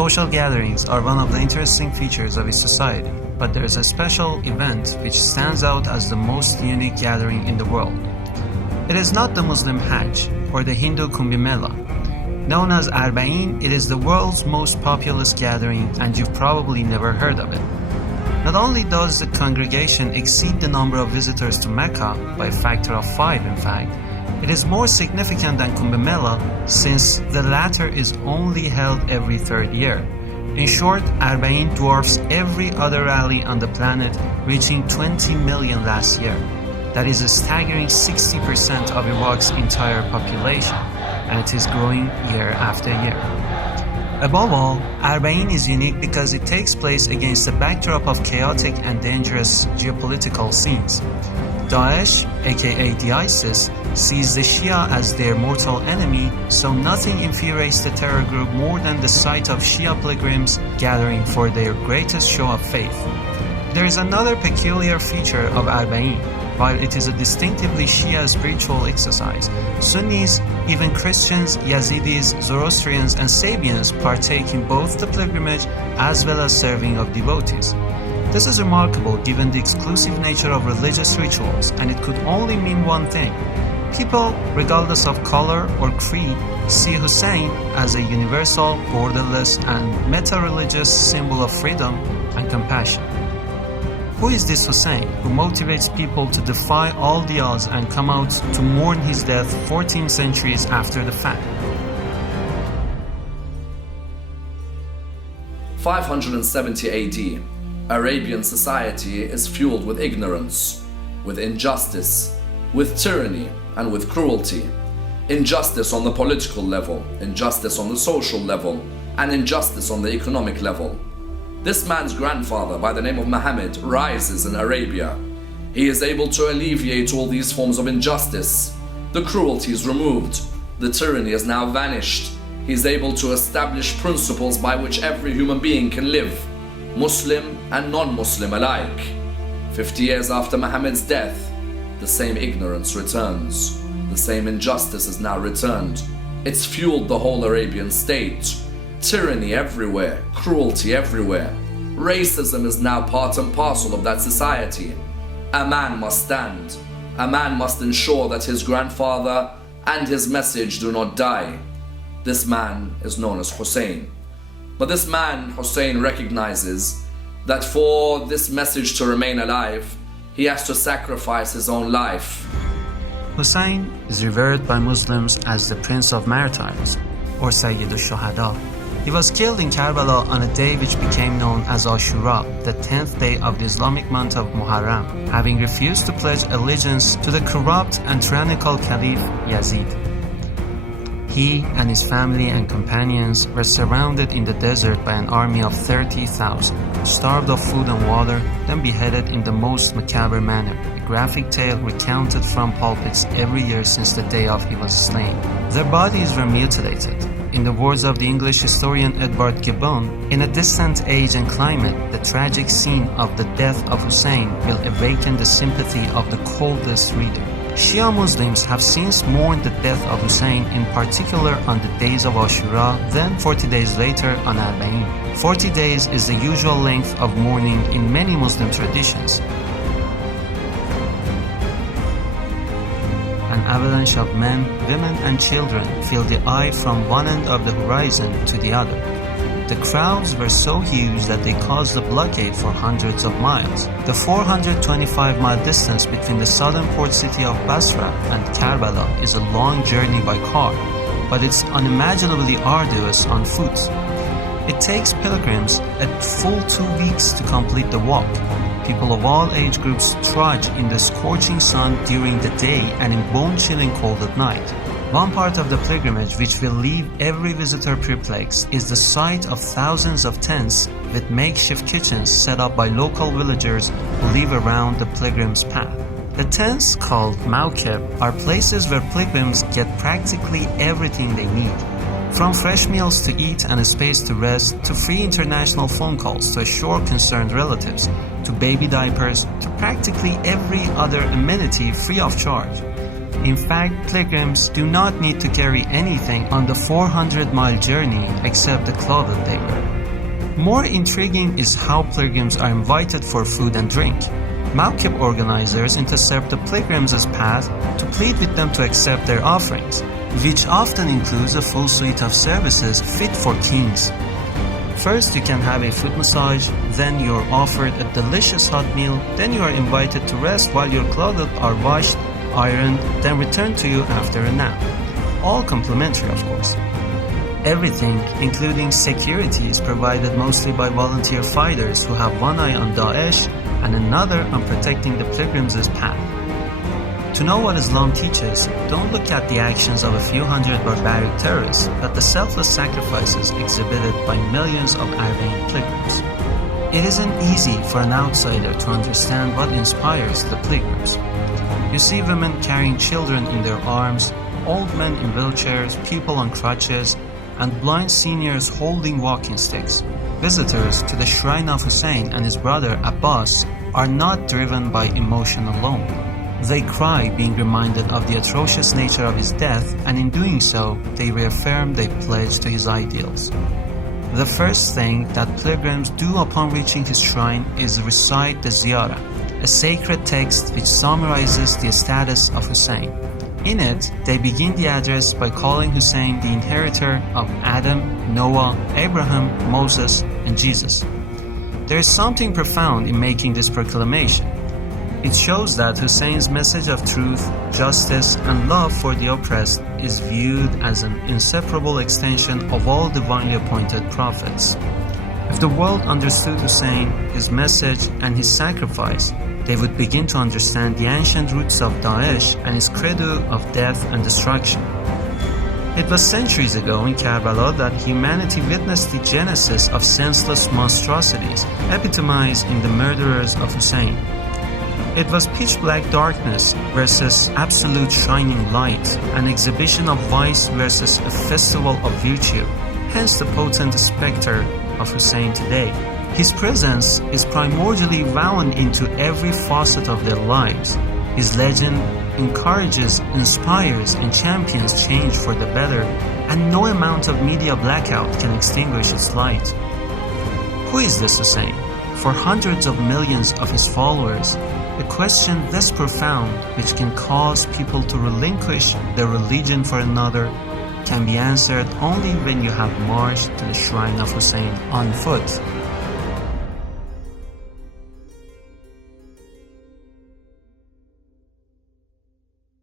Social gatherings are one of the interesting features of its society, but there is a special event which stands out as the most unique gathering in the world. It is not the Muslim Hajj or the Hindu Kumbh Mela. Known as Arbaeen, it is the world's most populous gathering, and you've probably never heard of it. Not only does the congregation exceed the number of visitors to Mecca by a factor of 5 in fact, it is more significant than Kumbh Mela since the latter is only held every third year. In short, Arbaeen dwarfs every other rally on the planet, reaching 20 million last year. That is a staggering 60% of Iraq's entire population, and it is growing year after year. Above all, Arbaeen is unique because it takes place against the backdrop of chaotic and dangerous geopolitical scenes. Daesh, aka the ISIS, sees the Shia as their mortal enemy, so nothing infuriates the terror group more than the sight of Shia pilgrims gathering for their greatest show of faith. There is another peculiar feature of Arbaeen. While it is a distinctively Shia spiritual exercise, Sunnis, even Christians, Yazidis, Zoroastrians, and Sabians partake in both the pilgrimage as well as serving of devotees. This is remarkable given the exclusive nature of religious rituals, and it could only mean one thing. People, regardless of color or creed, see Hussain as a universal, borderless, and meta-religious symbol of freedom and compassion. Who is this Hussain who motivates people to defy all the odds and come out to mourn his death 14 centuries after the fact? 570 AD, Arabian society is fueled with ignorance, with injustice, with tyranny, and with cruelty. Injustice on the political level, injustice on the social level, and injustice on the economic level. This man's grandfather, by the name of Muhammad, rises in Arabia. He is able to alleviate all these forms of injustice. The cruelty is removed. The tyranny has now vanished. He is able to establish principles by which every human being can live, Muslim and non-Muslim alike. 50 years after Muhammad's death, the same ignorance returns. The same injustice is now returned. It's fueled the whole Arabian state. Tyranny everywhere, cruelty everywhere. Racism is now part and parcel of that society. A man must stand. A man must ensure that his grandfather and his message do not die. This man is known as Hussain. But this man, Hussain, recognizes that for this message to remain alive, he has to sacrifice his own life. Hussain is revered by Muslims as the Prince of Martyrs, or Sayyid Al-Shuhada. He was killed in Karbala on a day which became known as Ashura, the 10th day of the Islamic month of Muharram, having refused to pledge allegiance to the corrupt and tyrannical Caliph Yazid. He and his family and companions were surrounded in the desert by an army of 30,000, starved of food and water, then beheaded in the most macabre manner, a graphic tale recounted from pulpits every year since the day of he was slain. Their bodies were mutilated. In the words of the English historian Edward Gibbon, in a distant age and climate, the tragic scene of the death of Hussain will awaken the sympathy of the coldest reader. Shia Muslims have since mourned the death of Hussain, in particular on the days of Ashura, then 40 days later on Arbaeen. 40 days is the usual length of mourning in many Muslim traditions. An avalanche of men, women, and children filled the eye from one end of the horizon to the other. The crowds were so huge that they caused a blockade for hundreds of miles. The 425-mile distance between the southern port city of Basra and Karbala is a long journey by car, but it's unimaginably arduous on foot. It takes pilgrims a full 2 weeks to complete the walk. People of all age groups trudge in the scorching sun during the day and in bone-chilling cold at night. One part of the pilgrimage which will leave every visitor perplexed is the sight of thousands of tents with makeshift kitchens set up by local villagers who live around the pilgrim's path. The tents, called mawkib, are places where pilgrims get practically everything they need. From fresh meals to eat and a space to rest, to free international phone calls to assure concerned relatives, to baby diapers, to practically every other amenity free of charge. In fact, pilgrims do not need to carry anything on the 400-mile journey except the clothes they wear. More intriguing is how pilgrims are invited for food and drink. Mawqif organizers intercept the pilgrims' path to plead with them to accept their offerings, which often includes a full suite of services fit for kings. First, you can have a foot massage, then you're offered a delicious hot meal, then you are invited to rest while your clothes are washed, ironed, then returned to you after a nap. All complimentary, of course. Everything, including security, is provided mostly by volunteer fighters who have one eye on Daesh and another on protecting the pilgrims' path. To know what Islam teaches, don't look at the actions of a few hundred barbaric terrorists, but the selfless sacrifices exhibited by millions of Arba'een pilgrims. It isn't easy for an outsider to understand what inspires the pilgrims. You see women carrying children in their arms, old men in wheelchairs, people on crutches, and blind seniors holding walking sticks. Visitors to the shrine of Hussain and his brother Abbas are not driven by emotion alone. They cry being reminded of the atrocious nature of his death, and in doing so, they reaffirm their pledge to his ideals. The first thing that pilgrims do upon reaching his shrine is recite the ziyarah, a sacred text which summarizes the status of Hussain. In it, they begin the address by calling Hussain the inheritor of Adam, Noah, Abraham, Moses, and Jesus. There is something profound in making this proclamation. It shows that Hussein's message of truth, justice, and love for the oppressed is viewed as an inseparable extension of all divinely appointed prophets. If the world understood Hussain, his message, and his sacrifice, they would begin to understand the ancient roots of Daesh and its credo of death and destruction. It was centuries ago in Karbala that humanity witnessed the genesis of senseless monstrosities, epitomized in the murderers of Hussain. It was pitch-black darkness versus absolute shining light, an exhibition of vice versus a festival of virtue, hence the potent specter of Hussain today. His presence is primordially woven into every facet of their lives. His legend encourages, inspires, and champions change for the better, and no amount of media blackout can extinguish its light. Who is this Hussain? For hundreds of millions of his followers, a question this profound, which can cause people to relinquish their religion for another, can be answered only when you have marched to the shrine of Hussain on foot.